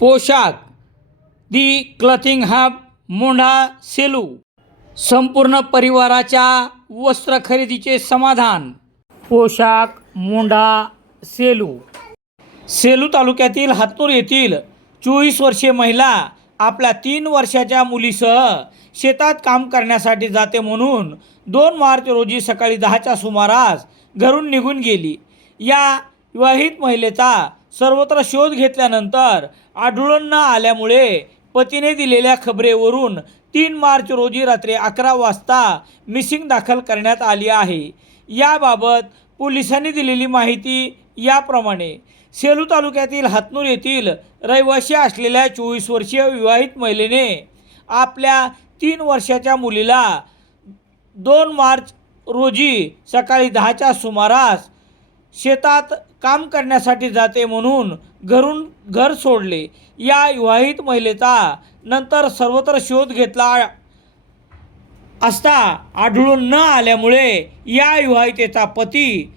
पोशाख. The clothing hub Mondha Selu. संपूर्ण परिवाराच्या वस्त्र खरेदीचे समाधान. पोशाख मोंढा सेलू. सेलू तालुक्यातील हातनूर येथील चोवीस वर्षीय महिला आपल्या तीन वर्षाच्या मुलीसह शेतात काम करण्यासाठी जाते म्हणून दोन मार्च रोजी सकाळी दहाच्या सुमारास घरून निघून गेली. या विवाहित महिलेचा सर्वत्र शोध घेतल्यानंतर आढळून न आल्यामुळे पतीने दिलेल्या खबरेवरून तीन मार्च रोजी रात्री अकरा वाजता मिसिंग दाखल करण्यात आली आहे. याबाबत पोलिसांनी दिलेली माहिती याप्रमाणे. सेलू तालुक्यातील हातनूर येथील रहिवाशी असलेल्या चोवीस वर्षीय विवाहित महिलेने आपल्या तीन वर्षाच्या मुलीला दोन मार्च रोजी सकाळी दहाच्या सुमारास शेतात काम करण्यासाठी जाते म्हणून घरून घर सोडले. या विवाहित महिलेचा नंतर सर्वत्र शोध घेतला असता आढळून न आल्यामुळे या विवाहितेचा पती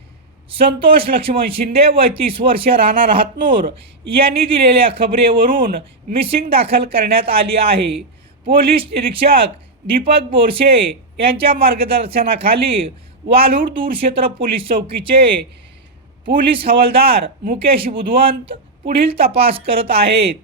संतोष लक्ष्मण शिंदे वय तीस वर्ष राहणार हातनूर यांनी दिलेल्या खबरेवरून मिसिंग दाखल करण्यात आली आहे. पोलीस निरीक्षक दीपक बोरशे यांच्या मार्गदर्शनाखाली वालूर दूरक्षेत्र पोलीस चौकीचे पोलीस हवालदार मुकेश बुधवंत पुढील तपास करत आहेत.